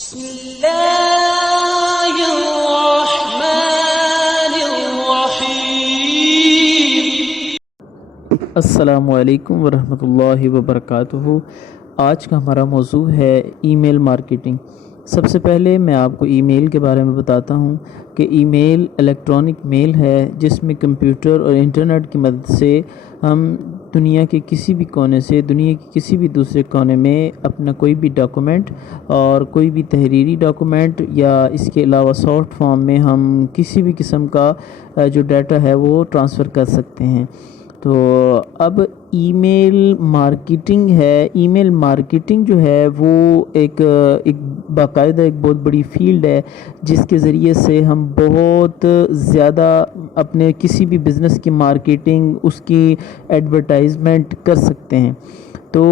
بسم اللہ الرحمن الرحیم۔ السلام علیکم ورحمۃ اللہ وبرکاتہ۔ آج کا ہمارا موضوع ہے ای میل مارکیٹنگ۔ سب سے پہلے میں آپ کو ای میل کے بارے میں بتاتا ہوں کہ ای میل الیکٹرانک میل ہے جس میں کمپیوٹر اور انٹرنیٹ کی مدد سے ہم دنیا کے کسی بھی کونے سے دنیا کے کسی بھی دوسرے کونے میں اپنا کوئی بھی ڈاکومنٹ اور کوئی بھی تحریری ڈاکومنٹ یا اس کے علاوہ سافٹ فارم میں ہم کسی بھی قسم کا جو ڈیٹا ہے وہ ٹرانسفر کر سکتے ہیں۔ تو اب ای میل مارکیٹنگ ہے، ای میل مارکیٹنگ جو ہے وہ ایک باقاعدہ ایک بہت بڑی فیلڈ ہے جس کے ذریعے سے ہم بہت زیادہ اپنے کسی بھی بزنس کی مارکیٹنگ، اس کی ایڈورٹائزمنٹ کر سکتے ہیں۔ تو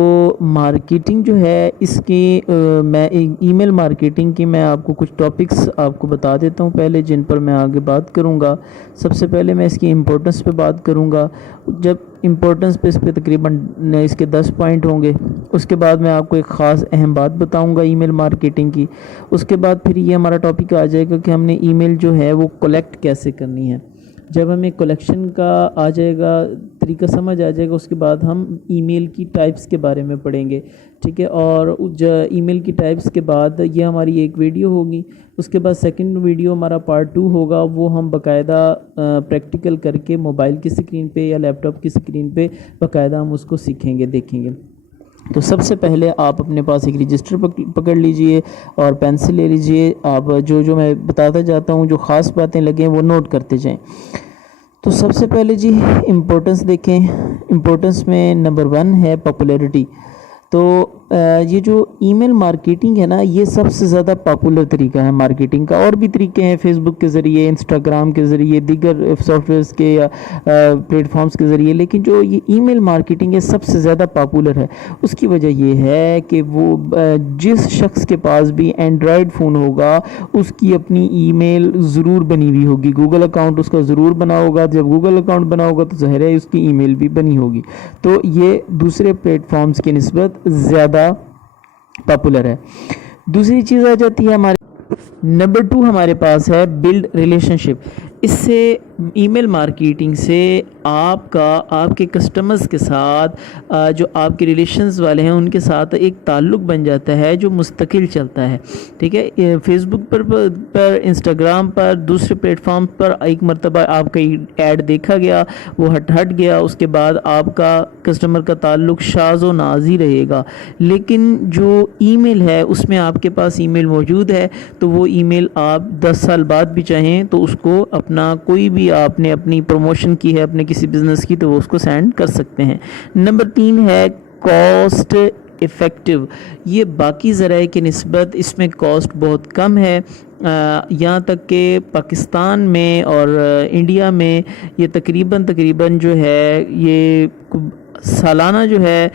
مارکیٹنگ جو ہے اس کی میں ای میل مارکیٹنگ کی میں آپ کو کچھ ٹاپکس آپ کو بتا دیتا ہوں پہلے، جن پر میں آگے بات کروں گا۔ سب سے پہلے میں اس کی امپورٹنس پہ بات کروں گا۔ جب امپورٹنس پہ اس پہ تقریباً اس کے 10 پوائنٹ ہوں گے، اس کے بعد میں آپ کو ایک خاص اہم بات بتاؤں گا ای میل مارکیٹنگ کی۔ اس کے بعد پھر یہ ہمارا ٹاپک آ جائے گا کہ ہم نے ای میل جو ہے وہ کلیکٹ کیسے کرنی ہے۔ جب ہمیں کلیکشن کا آ جائے گا، طریقہ سمجھ آ جائے گا، اس کے بعد ہم ای میل کی ٹائپس کے بارے میں پڑھیں گے، ٹھیک ہے۔ اور ای میل کی ٹائپس کے بعد یہ ہماری ایک ویڈیو ہوگی، اس کے بعد سیکنڈ ویڈیو ہمارا پارٹ 2 ہوگا، وہ ہم باقاعدہ پریکٹیکل کر کے موبائل کی سکرین پہ یا لیپ ٹاپ کی سکرین پہ باقاعدہ ہم اس کو سیکھیں گے، دیکھیں گے۔ تو سب سے پہلے آپ اپنے پاس ایک رجسٹر پکڑ لیجئے اور پینسل لے لیجئے۔ آپ جو میں بتاتا جاتا ہوں، جو خاص باتیں لگیں وہ نوٹ کرتے جائیں۔ تو سب سے پہلے جی امپورٹنس دیکھیں۔ امپورٹنس میں نمبر 1 ہے پاپولیرٹی۔ تو یہ جو ای میل مارکیٹنگ ہے نا، یہ سب سے زیادہ پاپولر طریقہ ہے مارکیٹنگ کا۔ اور بھی طریقے ہیں، فیس بک کے ذریعے، انسٹاگرام کے ذریعے، دیگر سافٹ ویئرس کے یا پلیٹ فارمز کے ذریعے، لیکن جو یہ ای میل مارکیٹنگ ہے سب سے زیادہ پاپولر ہے۔ اس کی وجہ یہ ہے کہ وہ جس شخص کے پاس بھی اینڈرائڈ فون ہوگا اس کی اپنی ای میل ضرور بنی ہوئی ہوگی، گوگل اکاؤنٹ اس کا ضرور بنا ہوگا۔ جب گوگل اکاؤنٹ بنا ہوگا تو ظاہر ہے اس کی ای میل بھی بنی ہوگی، تو یہ دوسرے پلیٹ فارمز کی نسبت زیادہ پاپولر ہے۔ دوسری چیز آ جاتی ہے ہمارے نمبر 2 ہمارے پاس ہے بلڈ ریلیشن شپ۔ اس سے ای میل مارکیٹنگ سے آپ کے کسٹمرز کے ساتھ جو آپ کے ریلیشنز والے ہیں ان کے ساتھ ایک تعلق بن جاتا ہے جو مستقل چلتا ہے، ٹھیک ہے۔ فیس بک پر انسٹاگرام پر، دوسرے پلیٹ فارم پر ایک مرتبہ آپ کا ایڈ دیکھا گیا، وہ ہٹ گیا، اس کے بعد آپ کا کسٹمر کا تعلق شاذ و ناز ہی رہے گا۔ لیکن جو ای میل ہے اس میں آپ کے پاس ای میل موجود ہے، تو وہ ای میل آپ 10 سال بعد بھی چاہیں تو اس کو اپنا کوئی بھی آپ نے اپنی پروموشن کی ہے اپنے کسی بزنس کی تو وہ اس کو سینڈ کر سکتے ہیں۔ نمبر 3 ہے کاسٹ افیکٹو۔ یہ باقی ذرائع کی نسبت اس میں کاسٹ بہت کم ہے، یہاں تک کہ پاکستان میں اور انڈیا میں یہ تقریباً جو ہے یہ سالانہ جو ہے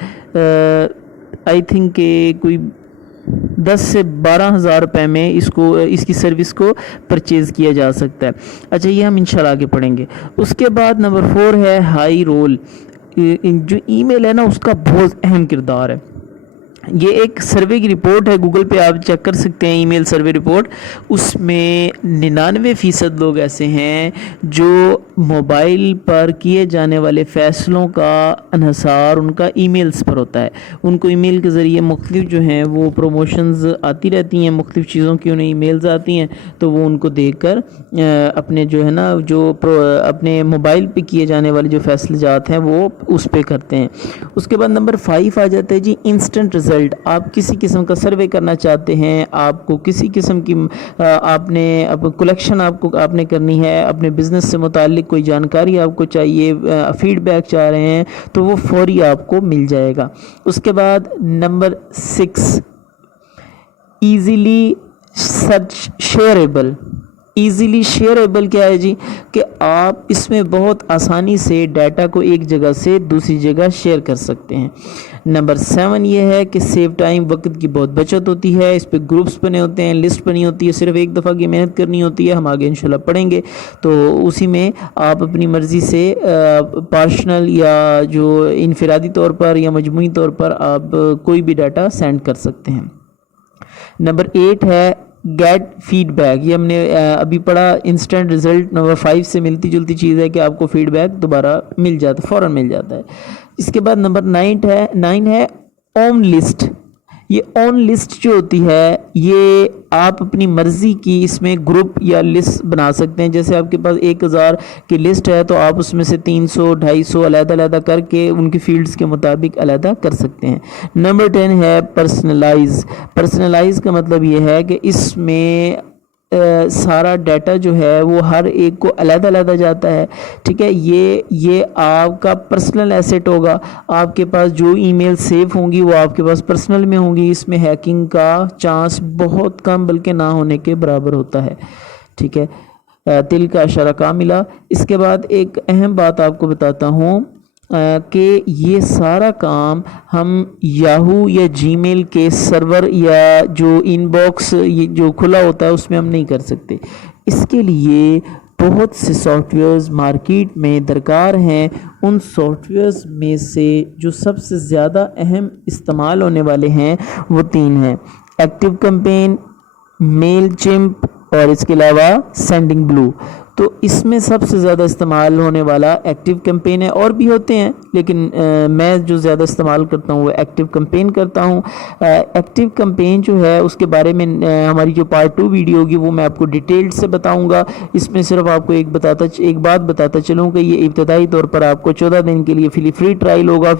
آئی تھنک کہ کوئی 10 سے 12 ہزار روپے میں اس کی سروس کو پرچیز کیا جا سکتا ہے۔ اچھا، یہ ہم انشاءاللہ آگے پڑھیں گے۔ اس کے بعد نمبر 4 ہے ہائی رول۔ جو ای میل ہے نا اس کا بہت اہم کردار ہے۔ یہ ایک سروے کی رپورٹ ہے، گوگل پہ آپ چیک کر سکتے ہیں، ای میل سروے رپورٹ۔ اس میں 99% لوگ ایسے ہیں جو موبائل پر کیے جانے والے فیصلوں کا انحصار ان کا ای میلز پر ہوتا ہے۔ ان کو ای میل کے ذریعے مختلف جو ہیں وہ پروموشنز آتی رہتی ہیں، مختلف چیزوں کی انہیں ای میلز آتی ہیں، تو وہ ان کو دیکھ کر اپنے جو ہے نا جو اپنے موبائل پہ کیے جانے والے جو فیصلے جات ہیں وہ اس پہ کرتے ہیں۔ اس کے بعد نمبر 5 آ جاتا ہے جی انسٹنٹ رزلٹ۔ آپ کسی قسم کا سروے کرنا چاہتے ہیں، آپ کو کسی قسم کی کلیکشن آپ نے کرنی ہے، اپنے بزنس سے متعلق کوئی جانکاری آپ کو چاہیے، فیڈ بیک چاہ رہے ہیں، تو وہ فوری آپ کو مل جائے گا۔ اس کے بعد نمبر 6 ایزیلی شیئریبل۔ ایزیلی شیئریبل کیا ہے جی؟ کہ آپ اس میں بہت آسانی سے ڈیٹا کو ایک جگہ سے دوسری جگہ شیئر کر سکتے ہیں۔ نمبر 7 یہ ہے کہ سیو ٹائم، وقت کی بہت بچت ہوتی ہے۔ اس پہ گروپس بنے ہوتے ہیں، لسٹ بنی ہوتی ہے، صرف ایک دفعہ کی محنت کرنی ہوتی ہے، ہم آگے انشاءاللہ پڑھیں گے۔ تو اسی میں آپ اپنی مرضی سے پارشنل یا جو انفرادی طور پر یا مجموعی طور پر آپ کوئی بھی ڈیٹا سینڈ کر سکتے ہیں۔ نمبر 8 ہے گیٹ فیڈ بیک، یہ ہم نے ابھی پڑھا، انسٹنٹ رزلٹ نمبر 5 سے ملتی جلتی چیز ہے کہ آپ کو فیڈ بیک دوبارہ مل جاتا ہے، فوراً مل جاتا ہے۔ اس کے بعد نمبر 9 ہے اون لسٹ۔ یہ اون لسٹ جو ہوتی ہے یہ آپ اپنی مرضی کی اس میں گروپ یا لسٹ بنا سکتے ہیں، جیسے آپ کے پاس 1000 کی لسٹ ہے تو آپ اس میں سے 300 250 علیحدہ علیحدہ کر کے ان کی فیلڈز کے مطابق علیحدہ کر سکتے ہیں۔ نمبر 10 ہے پرسنلائز۔ پرسنلائز کا مطلب یہ ہے کہ اس میں سارا ڈیٹا جو ہے وہ ہر ایک کو علیحدہ علیحدہ جاتا ہے، ٹھیک ہے۔ یہ آپ کا پرسنل ایسٹ ہوگا، آپ کے پاس جو ای میل سیو ہوں گی وہ آپ کے پاس پرسنل میں ہوں گی، اس میں ہیکنگ کا چانس بہت کم بلکہ نہ ہونے کے برابر ہوتا ہے، ٹھیک ہے۔ تل کا اشارہ کاملہ۔ اس کے بعد ایک اہم بات آپ کو بتاتا ہوں کہ یہ سارا کام ہم یاہو یا جی میل کے سرور یا جو ان باکس جو کھلا ہوتا ہے اس میں ہم نہیں کر سکتے۔ اس کے لیے بہت سے سافٹ ویئرز مارکیٹ میں درکار ہیں۔ ان سافٹ ویئرز میں سے جو سب سے زیادہ اہم استعمال ہونے والے ہیں وہ 3 ہیں: ایکٹیو کیمپین، میل چمپ اور اس کے علاوہ سینڈنگ بلو۔ تو اس میں سب سے زیادہ استعمال ہونے والا ایکٹیو کیمپین ہے، اور بھی ہوتے ہیں لیکن میں جو زیادہ استعمال کرتا ہوں وہ ایکٹیو کیمپین کرتا ہوں۔ ایکٹیو کیمپین جو ہے اس کے بارے میں ہماری جو پارٹ 2 ویڈیو ہوگی وہ میں آپ کو ڈیٹیل سے بتاؤں گا۔ اس میں صرف آپ کو ایک بات بتاتا چلوں کہ یہ ابتدائی طور پر آپ کو 14 دن کے لیے فری ٹرائل ہوگا۔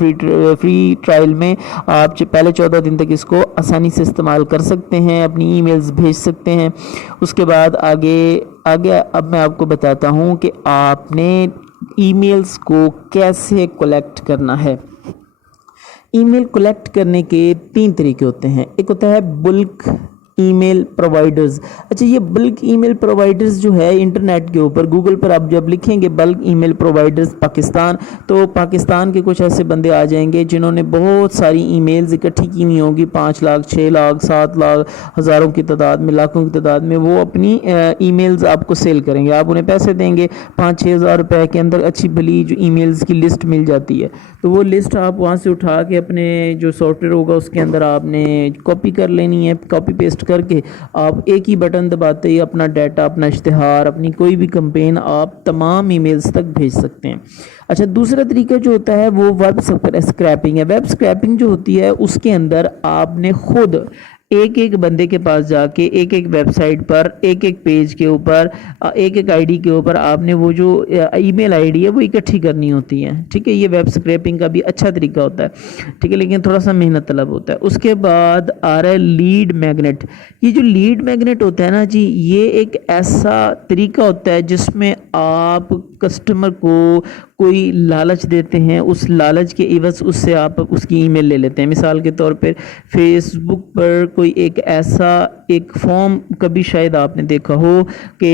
فری ٹرائل میں آپ پہلے 14 دن تک اس کو آسانی سے استعمال کر سکتے ہیں، اپنی ای میلز بھیج سکتے ہیں۔ اس کے بعد آگے اب میں آپ کو بتاتا ہوں کہ آپ نے ای میلز کو کیسے کلیکٹ کرنا ہے۔ ای میل کلیکٹ کرنے کے 3 طریقے ہوتے ہیں۔ ایک ہوتا ہے بلک ای میل پرووائڈرز۔ اچھا، یہ بلک ای میل پرووائڈرز جو ہے انٹرنیٹ کے اوپر گوگل پر آپ جب لکھیں گے بلک ای میل پرووائڈرز پاکستان، تو پاکستان کے کچھ ایسے بندے آ جائیں گے جنہوں نے بہت ساری ای میلز اکٹھی کی ہوئی ہوں گی، 5 لاکھ 6 لاکھ 7 لاکھ، ہزاروں کی تعداد میں، لاکھوں کی تعداد میں وہ اپنی ای میلز آپ کو سیل کریں گے۔ آپ انہیں پیسے دیں گے، 5-6 ہزار روپے کے اندر اچھی بھلی جو ای میلز کی لسٹ مل جاتی ہے۔ تو وہ لسٹ آپ وہاں سے اٹھا کے اپنے جو سافٹ ویئر ہوگا اس کے اندر آپ نے کاپی کر لینی ہے، کاپی پیسٹ کر کے آپ ایک ہی بٹن دباتے ہی اپنا ڈیٹا، اپنا اشتہار، اپنی کوئی بھی کمپین آپ تمام ای میلز تک بھیج سکتے ہیں۔ اچھا، دوسرا طریقہ جو ہوتا ہے وہ ویب اسکریپنگ ہے۔ ویب اسکریپنگ جو ہوتی ہے اس کے اندر آپ نے خود ایک بندے کے پاس جا کے ایک ویب سائٹ پر ایک پیج کے اوپر ایک آئی ڈی کے اوپر آپ نے وہ جو ای میل آئی ڈی ہے وہ اکٹھی کرنی ہوتی ہے، ٹھیک ہے۔ یہ ویب اسکریپنگ کا بھی اچھا طریقہ ہوتا ہے، ٹھیک ہے، لیکن تھوڑا سا محنت طلب ہوتا ہے۔ اس کے بعد آ رہا ہے لیڈ میگنیٹ۔ یہ جو لیڈ میگنیٹ ہوتا ہے نا جی، یہ ایک ایسا طریقہ ہوتا ہے جس میں آپ کسٹمر کو کوئی لالچ دیتے ہیں، اس لالچ کے عوض اس سے آپ اس کی ای میل لے لیتے ہیں۔ مثال کے طور پر فیس بک پر کوئی ایک ایسا ایک فارم کبھی شاید آپ نے دیکھا ہو کہ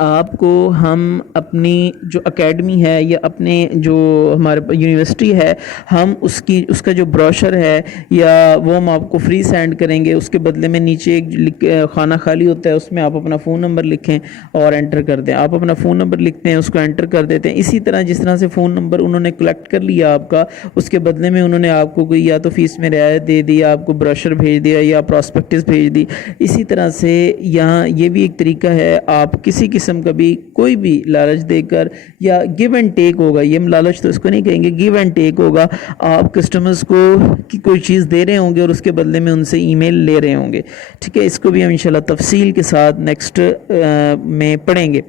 آپ کو ہم اپنی جو اکیڈمی ہے یا اپنے جو ہمارے یونیورسٹی ہے، ہم اس کا جو بروشر ہے یا وہ ہم آپ کو فری سینڈ کریں گے، اس کے بدلے میں نیچے ایک خانہ خالی ہوتا ہے، اس میں آپ اپنا فون نمبر لکھیں اور انٹر کر دیں۔ آپ اپنا فون نمبر لکھتے ہیں، اس کو انٹر کر دیتے ہیں۔ اسی طرح جس طرح سے فون نمبر انہوں نے کلیکٹ کر لیا آپ کا، اس کے بدلے میں انہوں نے آپ کو کوئی یا تو فیس میں رعایت دے دی، آپ کو بروشر بھیج دیا یا پراسپیکٹس بھیج دی۔ اسی طرح سے یہاں یہ بھی ایک طریقہ ہے، آپ کسی قسم کا بھی کوئی بھی لالچ دے کر یا گیو اینڈ ٹیک ہوگا، یہ لالچ تو اس کو نہیں کہیں گے، گیو اینڈ ٹیک ہوگا، آپ کسٹمرز کو کوئی چیز دے رہے ہوں گے اور اس کے بدلے میں ان سے ای میل لے رہے ہوں گے، ٹھیک ہے۔ اس کو بھی ہم انشاءاللہ تفصیل کے ساتھ نیکسٹ میں پڑھیں گے۔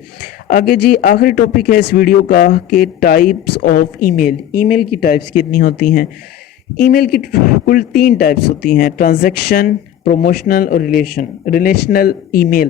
آگے جی آخری ٹاپک ہے اس ویڈیو کا کہ ٹائپس آف ای میل۔ ای میل کی ٹائپس کتنی ہوتی ہیں؟ ای میل کی کل 3 ٹائپس ہوتی ہیں: ٹرانزیکشن، پروموشنل اور ریلیشنل ای میل۔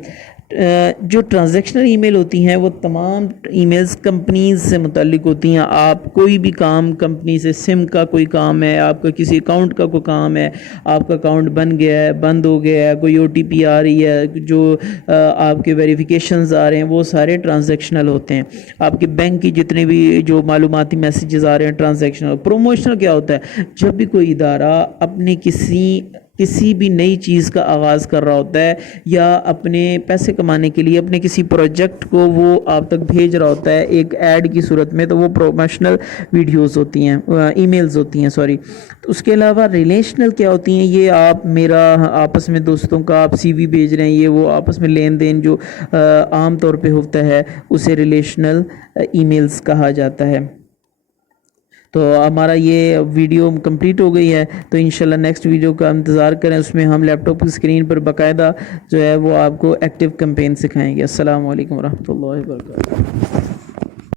جو ٹرانزیکشنل ای میل ہوتی ہیں وہ تمام ای میلز کمپنیز سے متعلق ہوتی ہیں۔ آپ کوئی بھی کام کمپنی سے، سم کا کوئی کام ہے، آپ کا کسی اکاؤنٹ کا کوئی کام ہے، آپ کا اکاؤنٹ بن گیا ہے، بند ہو گیا ہے، کوئی او ٹی پی آ رہی ہے، جو آپ کے ویریفیکیشنز آ رہے ہیں، وہ سارے ٹرانزیکشنل ہوتے ہیں۔ آپ کے بینک کی جتنے بھی جو معلوماتی میسیجز آ رہے ہیں ٹرانزیکشنل۔ پروموشنل کیا ہوتا ہے؟ جب بھی کوئی ادارہ اپنے کسی کسی بھی نئی چیز کا آغاز کر رہا ہوتا ہے یا اپنے پیسے کمانے کے لیے اپنے کسی پروجیکٹ کو وہ آپ تک بھیج رہا ہوتا ہے ایک ایڈ کی صورت میں، تو وہ پروموشنل ویڈیوز ہوتی ہیں، ای میلز ہوتی ہیں سوری. تو اس کے علاوہ ریلیشنل کیا ہوتی ہیں؟ یہ آپ میرا آپس میں دوستوں کا آپ سی وی بھیج رہے ہیں، یہ وہ آپس میں لین دین جو عام طور پہ ہوتا ہے اسے ریلیشنل ای میلز کہا جاتا ہے. تو ہمارا یہ ویڈیو کمپلیٹ ہو گئی ہے، تو انشاءاللہ نیکسٹ ویڈیو کا انتظار کریں. اس میں ہم لیپ ٹاپ کی اسکرین پر باقاعدہ جو ہے وہ آپ کو ایکٹیو کمپین سکھائیں گے. السلام علیکم ورحمۃ اللہ وبرکاتہ.